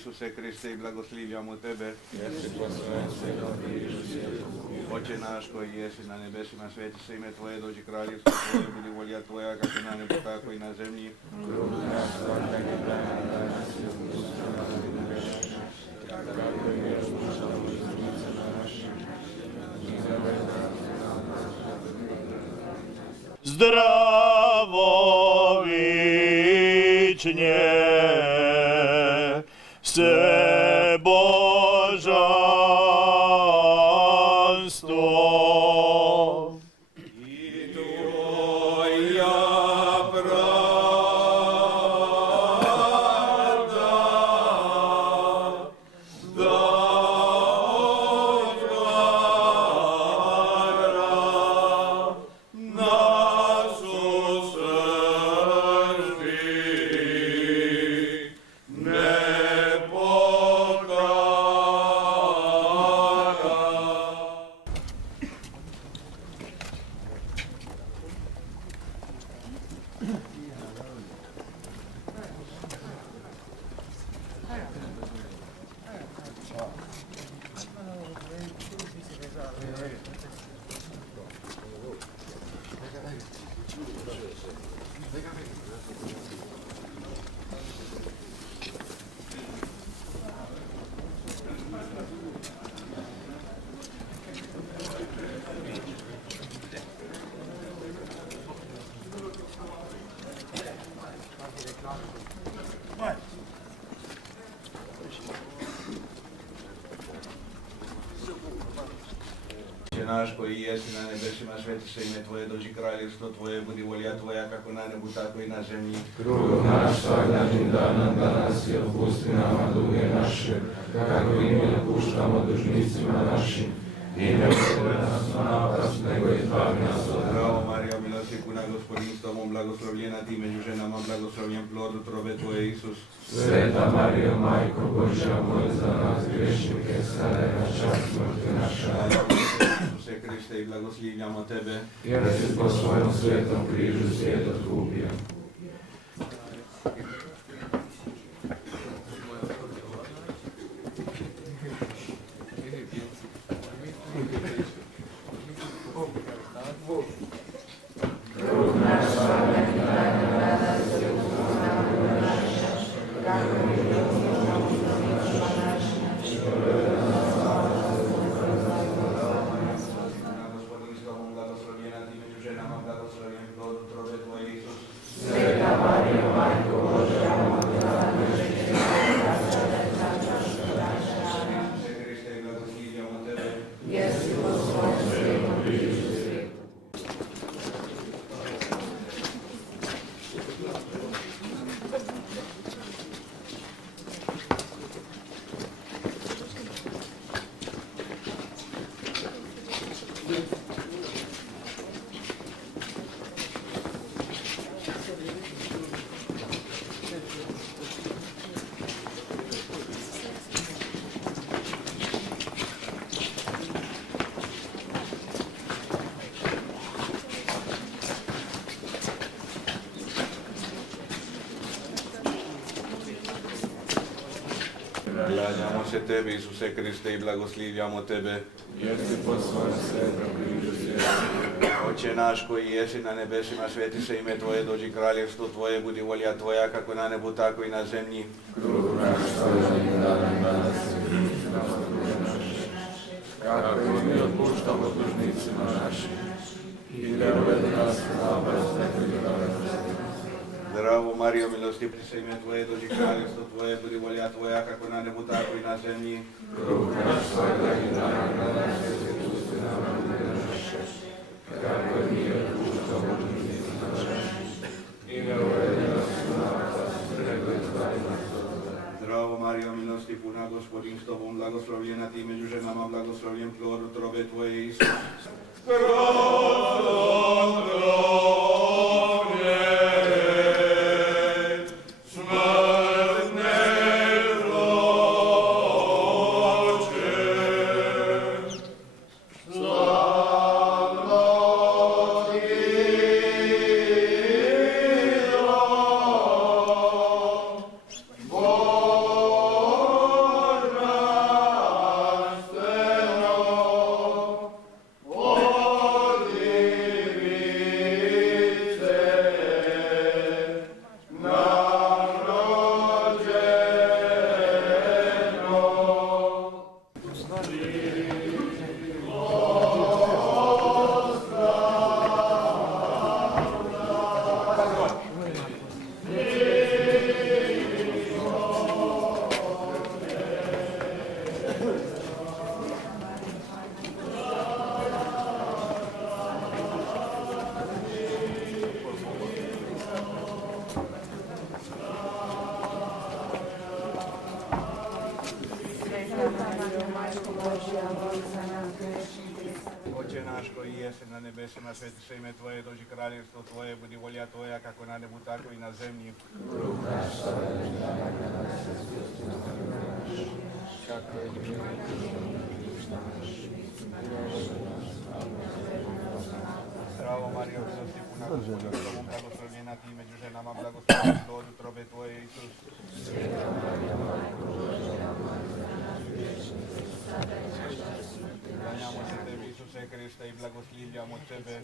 Isuse Kriste, i blagoslivljamo Tebe. Oče naš koji jesi na nebesima, sveti se ime Tvoje, dođi kraljevstvo Tvoje, budi volja Tvoja, kako na nebu, tako i na zemlji. Zdravo vičnje, sve božanstvo. I Tvoja pravda da otvara našu srži. Naš koji jesi na nebesima, sveti se ime Tvoje, dođi kraljevstvo Tvoje, budi volja Tvoja, kako na nebu, tako i na zemlji. Kruh naš svakodnevni dan nam danas i otpusti nama duge naše, kako i mi otpuštamo dužnicima našim. I ne uvede nas u napast, nego izbavi nas od zla. Zdravo Marija, milosti puna, Gospodin s Tobom, blagoslovljena Ti među ženama, blagoslovljen plod utrobe Tvoje, Isus. Sveta Marijo, Majko Božja, moli za nas grešnike, sada i na čas smrti naša. Isuse Kriste, i blagoslivljamo Tebe. Jer si po svojom svetom križu svijet otkupio. Klanjamo se Tebi, Isuse Kriste, i blagoslivljamo Tebe. Jer si po svojom svetom križu svijet. Oče naš koji jesi na nebesima, sveti se ime Tvoje, dođi kraljevstvo Tvoje, budi volja Tvoja, kako na nebu, tako i na zemlji. Kruh naš svakodnevni dan nam danas i otpusti nama duge naše, kako i mi otpuštamo dužnicima našim. I ne uvede nas u napast, nego izbavi nas od zla. Zdravo Marijo, milosti se ime Tvoje, dođi kraljevstvo Tvoje, budi volja Tvoja, kako na nebu, tako i na zemlji. Kruh naš svakodnevni dan nam danas i otpusti nama duge naše, kako i mi otpuštamo dužnicima našim. Gospodin s tobom, blagoslovljena ti među ženama, blagoslovljen plod utrobe tvoje, Isus. Oče naš koji jesi na nebesima, sveti se ime Tvoje, dođi kraljevstvo Tvoje, budi volja Tvoja kako na nebu, tako i na zemlji. Zdravo Marijo, milosti puna, Gospodin s tobom, blagoslovljena ti među ženama, blagoslovljen plod utrobe Tvoje, Isus. Klanjamo se Tebi, Isuse Kriste, i blagoslivljamo Tebe.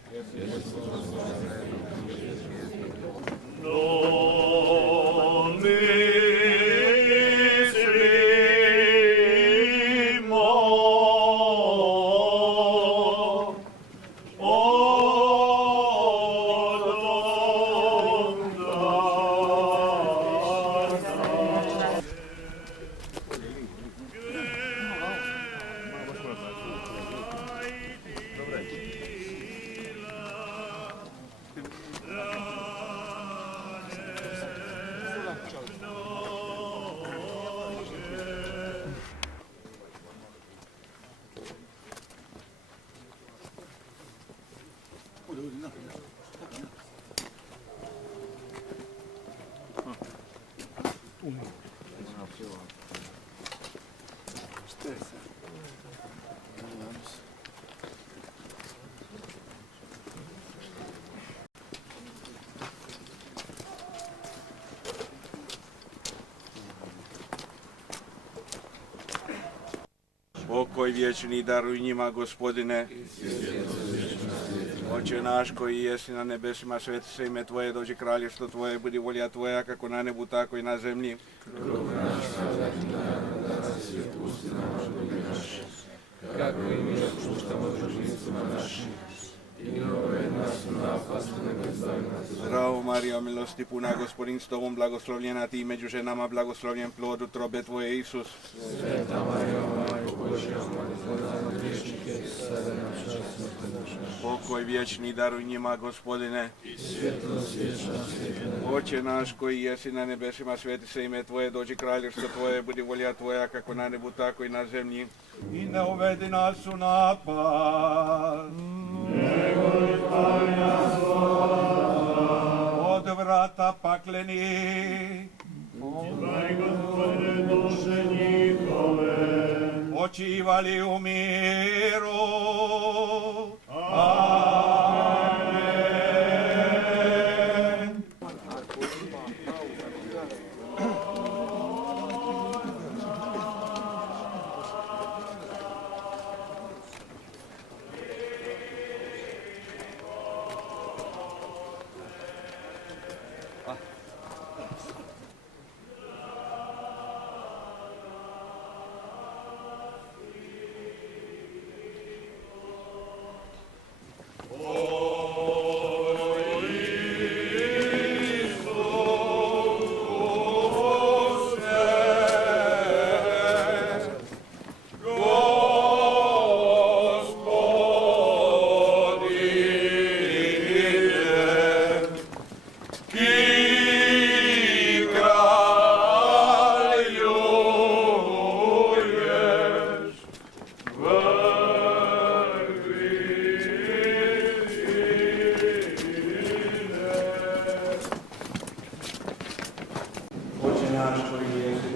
Pokoj vječni daruj njima, Gospodine. Oče naš koji jesi na nebesima, sveti se ime Tvoje, dođi kraljevstvo Tvoje, budi volja Tvoja kako na nebu, tako i na zemlji. Kako i mi otpuštamo dužnicima našim, i ne uvedi nas u napast, nego izbavi nas od zla. Zdravo Marijo, milosti puna, Gospodin s tobom, blagoslovljena ti među ženama, blagoslovljen plod utrobe Tvoje, Isus. Sveta Marijo, Majko Božja, moli za nas griješnike, sada i na čas smrti naše. Pokoj vječni daruj njima, Gospodine. Svjetlost vječna, svjetla. Oče naš koji jesi na nebesima, sveti se ime Tvoje, dođi kraljevstvo Tvoje, budi volja Tvoja kako na nebu, tako i na zemlji. I ne uvedi nas u napad, od vrata pakleni, počivali u miru. Amen. naš koji jesi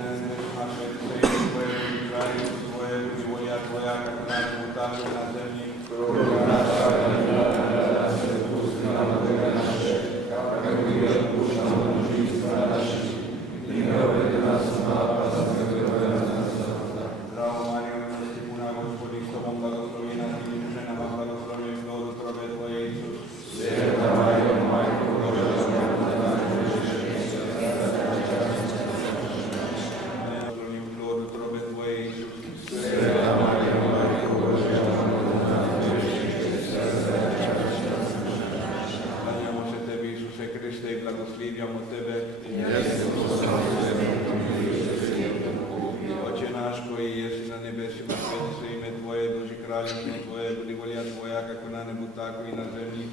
na nebesima, sveti se ime Tvoje, budi kraljevstvo Tvoje, budi volja Tvoja, kako na nebu, tako i na zemlji.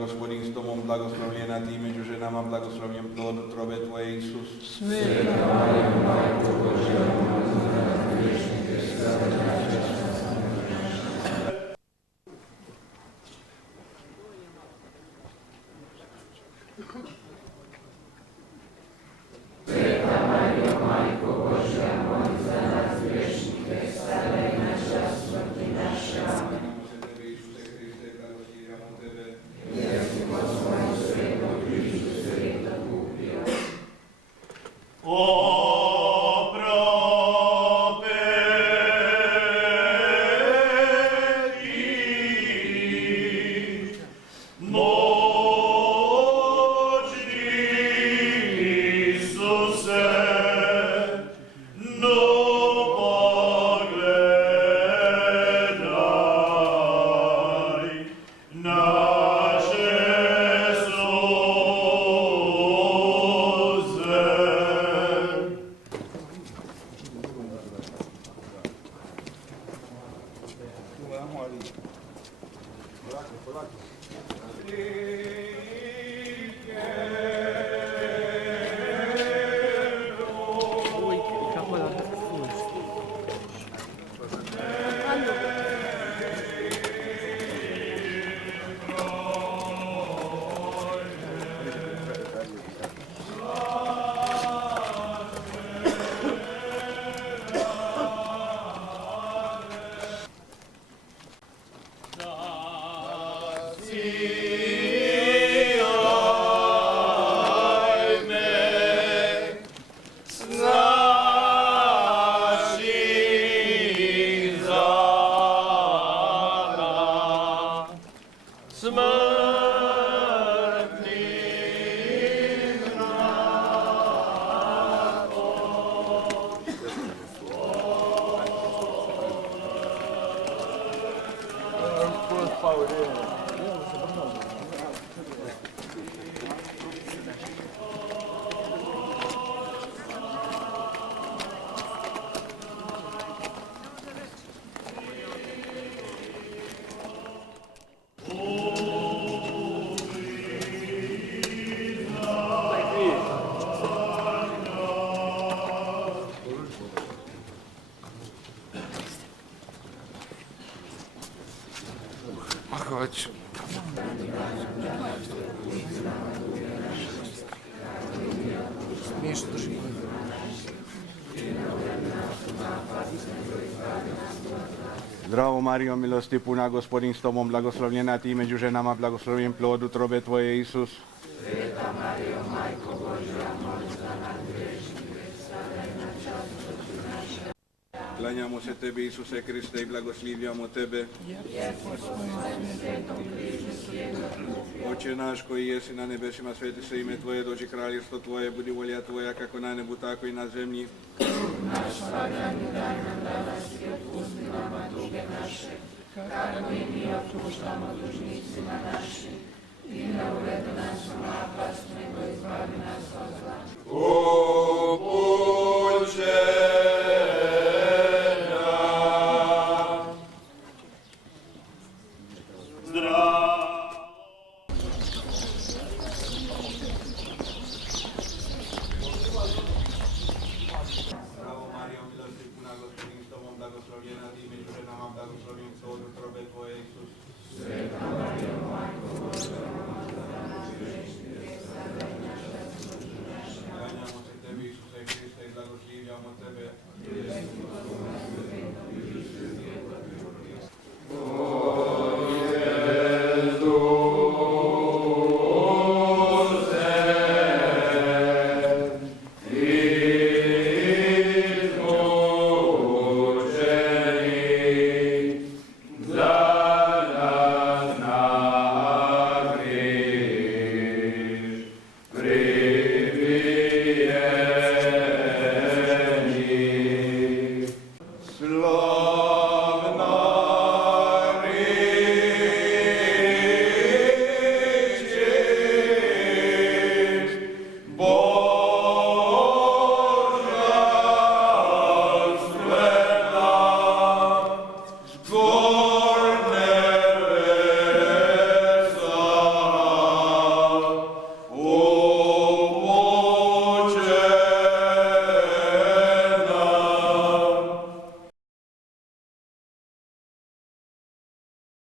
Gospodin s Tobom, blagoslovljena Ti među ženama, blagoslovljen plod utrobe Tvoje, Isus. Sveta Marija, Majko Božja, moli za nas grešnike, sada i na čas smrti naše. Sveta Marija, Majko Božja, moli za nas grešnike, sada i na čas smrti naše. Amen. Chodź. Mniejszy do siebie. Zdravo Marijo, milosti puna, Gospodin s Tobom, blagoslovljena Ti među ženama, blagoslovljen plod utrobe Tvoje, Isus. Sveta Marijo, Majko Božja, moli za nas grešnike, sada i na čas smrti naše. Klanjamo se Tebi, Isuse Kriste, i blagoslivljamo Tebe. Oče naš koji jesi na nebesima, sveti se ime Tvoje, dođi kraljevstvo Tvoje, budi volja Tvoja, kako na nebu, tako i na zemlji. Naš svakdanji daj nam danas i otpusti nama duge naše, kako i mi otpuštamo dužnicima našim. I ne uvedi nas u napast, nego izbavi